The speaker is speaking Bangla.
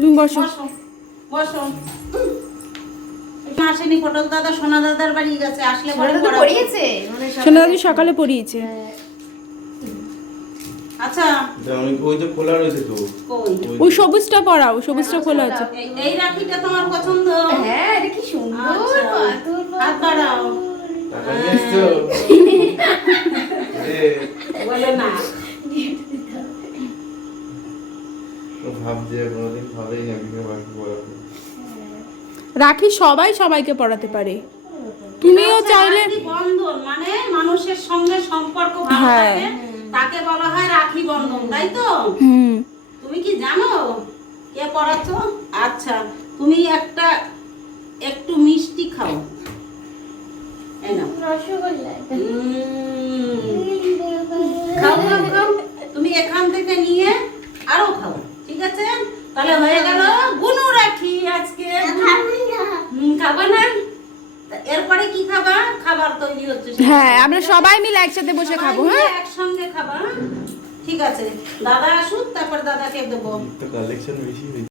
তুমি বসো। বসো। আসেনি পটল দাদা, সোনা দাদার বাড়ি গেছে, আসলে পরে পড়িয়েছে সোনা দাদু সকালে পড়িয়েছে। আচ্ছা ওই তো খোলা রয়েছে তো, ওই সবুজটা পরাও, সবুজটা খোলা আছে। এই রাখিটা তোমার পছন্দ? হ্যাঁ, এটা কি সুন্দর পাথর। হাত বাড়াও। টাকা নিয়ে এসছো? বলে না। ভাবছি কোনোদিন ভাবেই না বিয়ে বাকি পড়াবো। রাখি সবাই সবাইকে পড়াতে পারে। তুমিও চাইলে রাখি বন্ধন মানে মানুষের সঙ্গে সম্পর্ক ভালো হ্যাঁ। থাকে, তাকে বলা হয় রাখি বন্ধন, তাই তো? তুমি কি জানো কে পড়াচ্ছ? আচ্ছা, তুমি একটু মিষ্টি খাও। এই নাও। রসগোল্লা। খাও খাও খাও। তুমি এখান থেকে নিয়ে আরো খাও, ঠিক আছে? তাহলে হয়ে গেল গুনু রাখি আজকে। খাবা না? তা এরপরে কি খাবা? খাবার তৈরি হচ্ছে। হ্যাঁ, আমরা সবাই মিলে একসাথে বসে খাবো। হ্যাঁ, একসঙ্গে খাবা। ঠিক আছে, দাদা আসুক, তারপর দাদাকে দেবো। কালেকশন বেশি হয়েছে।